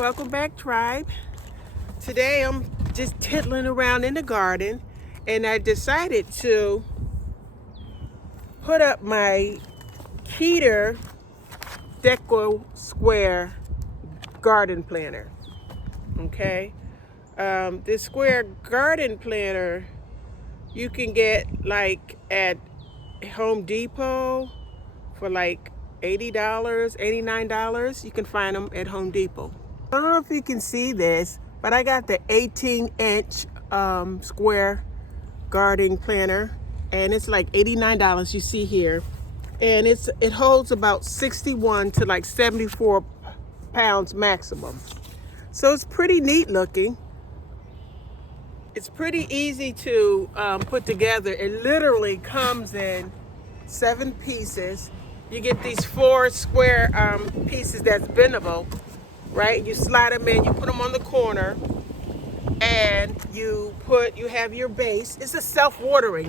Welcome back, tribe. Today I'm just tiddling around in the garden, and I decided to put up my Keter Deco square garden planter. Okay, this square garden planter you can get like at Home Depot for like $80, $89. You can find them at Home Depot. I don't know if you can see this, but I got the 18-inch square garden planter, and it's like $89. You see here, and it holds about 61 to like 74 pounds maximum. So it's pretty neat looking. It's pretty easy to put together. It literally comes in 7 pieces. You get these 4 square pieces that's bendable, right? You slide them in, you put them on the corner, and you have your base. It's a self-watering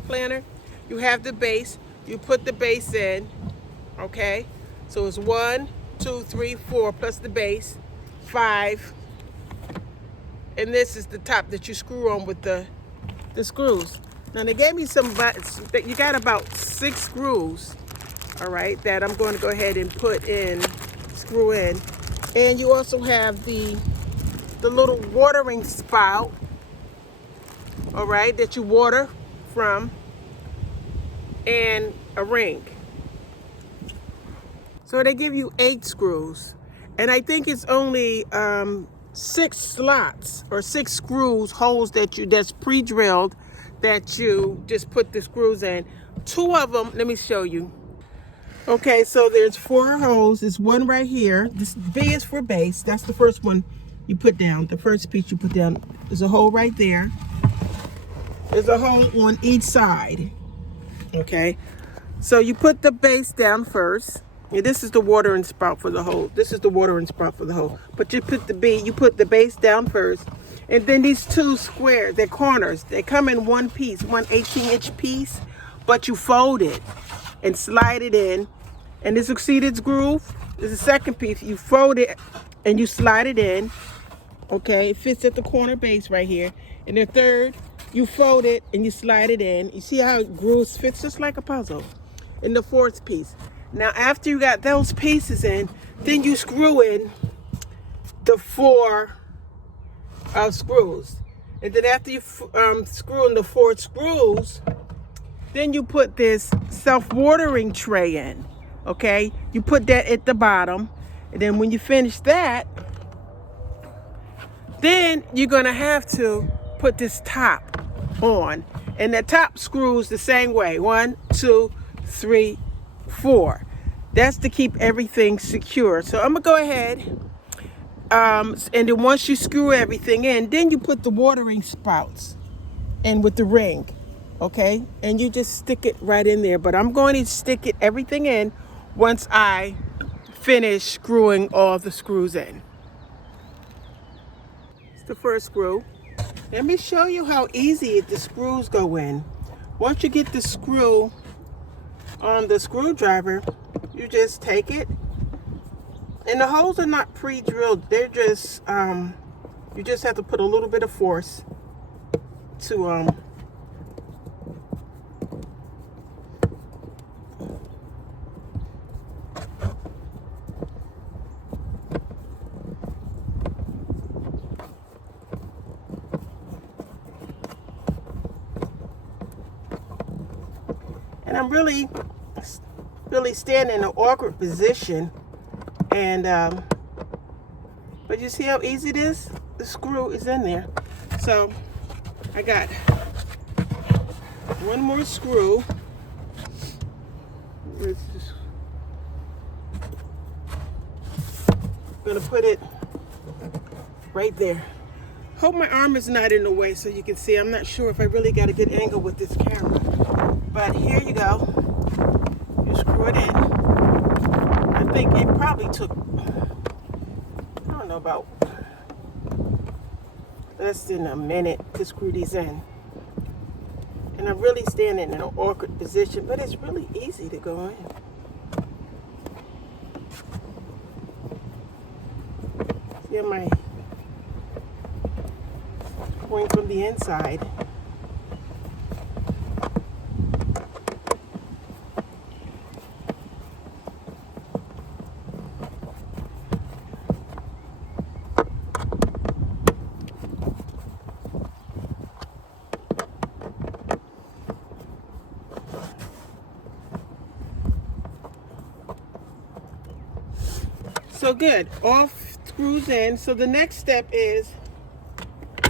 planter. You have the base, you put the base in, okay? So it's 1, 2, 3, 4 plus the base, 5. And this is the top that you screw on with the screws. Now they gave me some buttons. You got about 6 screws, all right, that I'm going to go ahead and screw in. And you also have the little watering spout, all right, that you water from, and a ring. So they give you 8 screws, and I think it's only 6 slots or 6 screws, holes that's pre-drilled, that you just put the screws in. 2 of them, let me show you. Okay, so there's 4 holes. There's one right here. This B is for base. That's the first one you put down. The first piece you put down. There's a hole right there. There's a hole on each side. Okay, so you put the base down first. And this is the watering spout for the hole. This is the watering spout for the hole. But you put the base down first. And then these 2 squares, they're corners. They come in one piece, one 18-inch piece, but you fold it and slide it in. And this succeeded groove is the second piece. You fold it and you slide it in. Okay, it fits at the corner base right here. And the third, you fold it and you slide it in. You see how it grooves, fits just like a puzzle. And the 4th piece. Now, after you got those pieces in, then you screw in the 4 screws. And then after you screw in the 4 screws, then you put this self-watering tray in, okay? You put that at the bottom. And then when you finish that, then you're gonna have to put this top on. And the top screws the same way, 1, 2, 3, 4. That's to keep everything secure. So I'm gonna go ahead, and then once you screw everything in, then you put the watering spouts in with the ring, okay? And you just stick it right in there. But I'm going to stick everything in once I finish screwing all the screws in. It's the first screw. Let me show you how easy the screws go in. Once you get the screw on the screwdriver, you just take it, and the holes are not pre-drilled. They're just you just have to put a little bit of force to and I'm really standing in an awkward position, and but you see how easy it is? The screw is in there. So I got 1 more screw. I'm gonna put it right there. Hope my arm is not in the way so you can see. I'm not sure if I really got a good angle with this camera, but here you go. You screw it in. I think it probably took, I don't know, about less than a minute to screw these in. And I'm really standing in an awkward position, but it's really easy to go in. get my point from the inside. So good, all screws in. So the next step is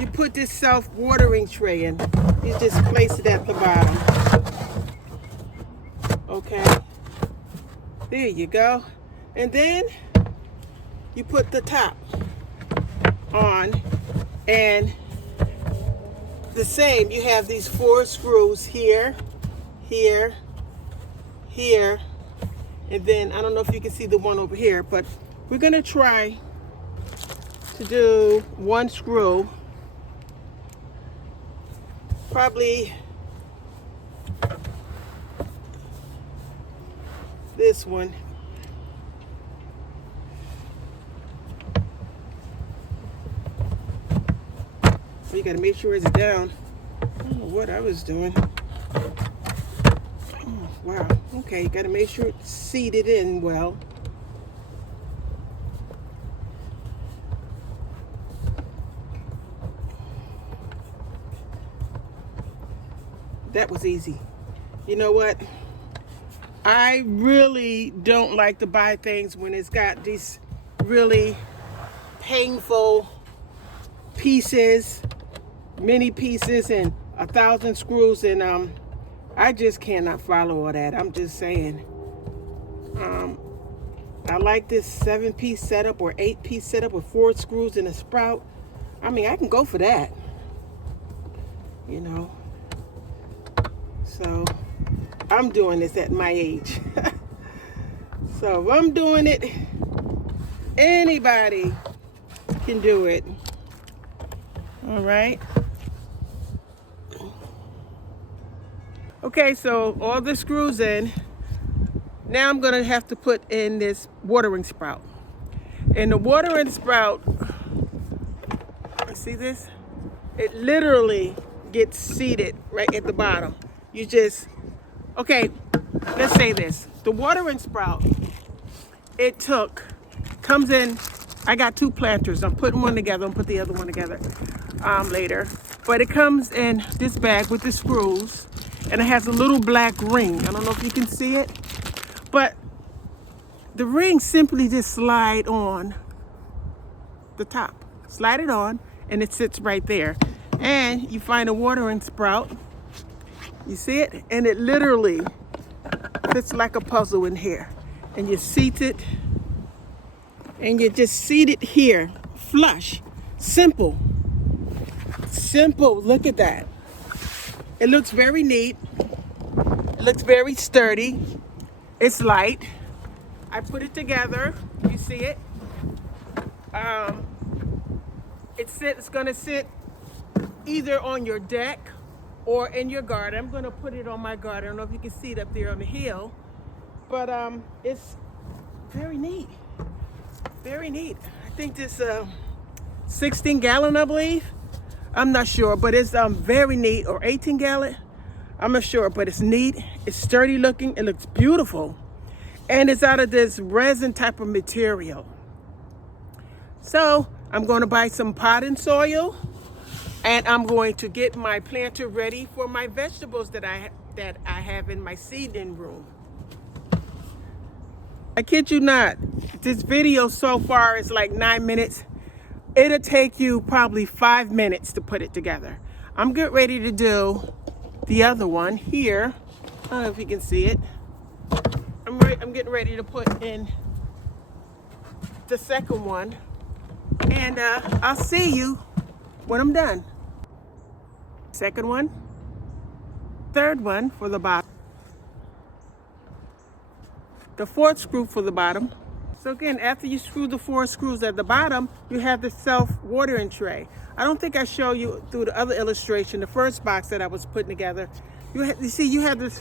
you put this self-watering tray in. You just place it at the bottom. Okay, there you go. And then you put the top on, and the same, you have these 4 screws here, here, here, and then I don't know if you can see the one over here, but we're gonna try to do 1 screw, probably this one. So you gotta make sure it's down. I don't know what I was doing. Oh, wow, okay, you gotta make sure it's seated in well. That was easy. You know what? I really don't like to buy things when it's got these really painful pieces, many pieces, and 1,000 screws, and I just cannot follow all that. I'm just saying. I like this 7-piece setup or 8-piece setup with 4 screws and a sprout. I mean, I can go for that. You know. So I'm doing this at my age. So if I'm doing it, anybody can do it. All right. Okay, so all the screws in. Now I'm gonna have to put in this watering sprout. And the watering sprout, see this? It literally gets seated right at the bottom. You just, okay, let's say this. The watering sprout, comes in, I got 2 planters. I'm putting one together, I'll put the other one together later. But it comes in this bag with the screws, and it has a little black ring. I don't know if you can see it, but the ring simply just slide on the top. Slide it on, and it sits right there. And you find a watering sprout. You see it? And it literally fits like a puzzle in here. And you seat it, and you just seat it here, flush. Simple. Simple, look at that. It looks very neat. It looks very sturdy. It's light. I put it together, you see it? It's gonna sit either on your deck or in your garden. I'm gonna put it on my garden. I don't know if you can see it up there on the hill, but it's very neat, very neat. I think this 16-gallon, I believe. I'm not sure, but it's very neat, or 18-gallon. I'm not sure, but it's neat. It's sturdy looking. It looks beautiful, and it's out of this resin type of material. So I'm going to buy some potting soil, and I'm going to get my planter ready for my vegetables that I have in my seeding room. I kid you not, this video so far is like 9 minutes. It'll take you probably 5 minutes to put it together. I'm getting ready to do the other one here. I don't know if you can see it. I'm getting ready to put in the second one, and I'll see you when I'm done. Second one, third one for the bottom, the 4th screw for the bottom. So again, after you screw the 4 screws at the bottom, you have the self-watering tray. I don't think I showed you through the other illustration, the first box that I was putting together. You see, you have this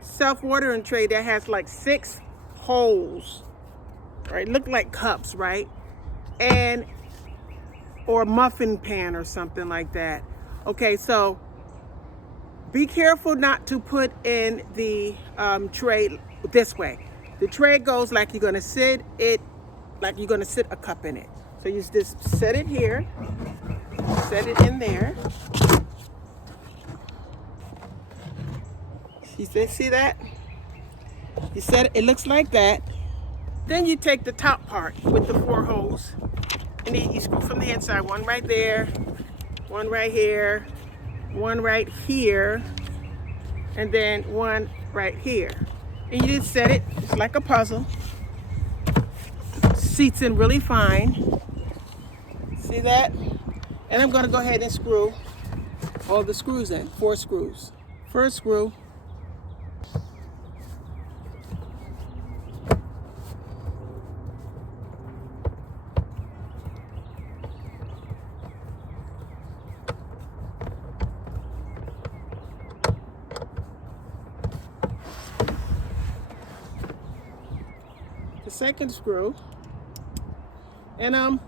self-watering tray that has like 6 holes, right? Look like cups, right? and or muffin pan or something like that. Okay, so be careful not to put in the tray this way. The tray goes like you're gonna sit it, like you're gonna sit a cup in it. So you just set it here, set it in there. You see that? You set it, it looks like that. Then you take the top part with the 4 holes, and then you screw from the inside, one right there, one right here, one right here, and then one right here. And you just set it, it's like a puzzle. Seats in really fine. See that? And I'm gonna go ahead and screw all the screws in, 4 screws. First screw. The second screw, and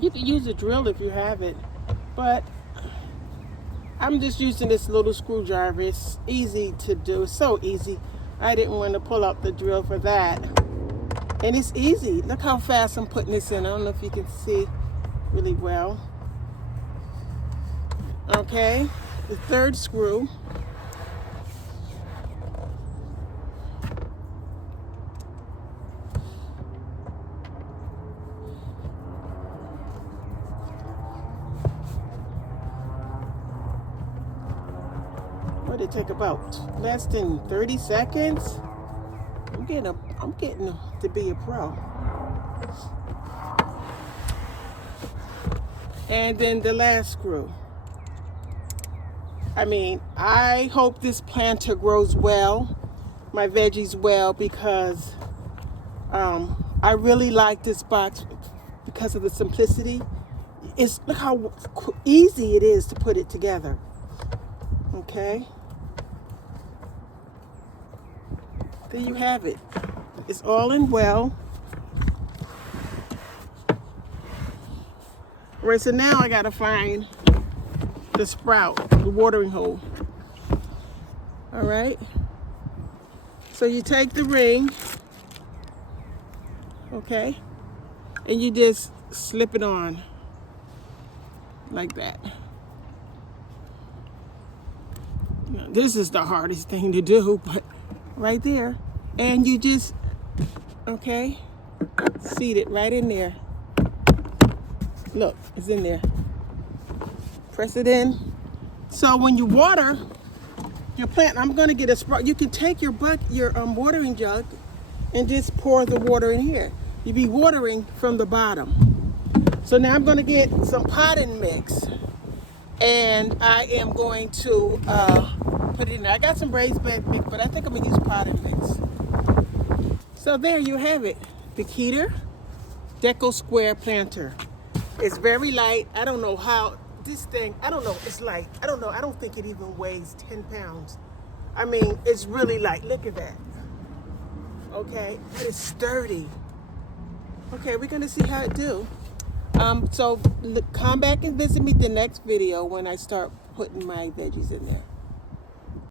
you can use a drill if you have it, but I'm just using this little screwdriver. It's easy to do, it's so easy. I didn't want to pull out the drill for that, and it's easy. Look how fast I'm putting this in. I don't know if you can see really well. Okay, the third screw. It take about less than 30 seconds. I'm getting to be a pro. And then the last screw. I mean, I hope this planter grows well, my veggies well, because I really like this box because of the simplicity. Look how easy it is to put it together. Okay. There you have it. It's all in well. All right, so now I gotta find the sprout, the watering hole. All right. So you take the ring, okay, and you just slip it on like that. Now, this is the hardest thing to do, but right there. And you just, okay, seat it right in there. Look, it's in there. Press it in. So when you water your plant, I'm gonna get a sprout. You can take your watering jug and just pour the water in here. You'll be watering from the bottom. So now I'm gonna get some potting mix, and I am going to put it in there. I got some raised bed mix, but I think I'm gonna use potting mix. So there you have it, the Keter Deco Square Planter. It's very light. I don't know how this thing, I don't know, it's light. I don't know, I don't think it even weighs 10 pounds. I mean, it's really light. Look at that. Okay, it's sturdy. Okay, we're gonna see how it do. So come back and visit me the next video when I start putting my veggies in there.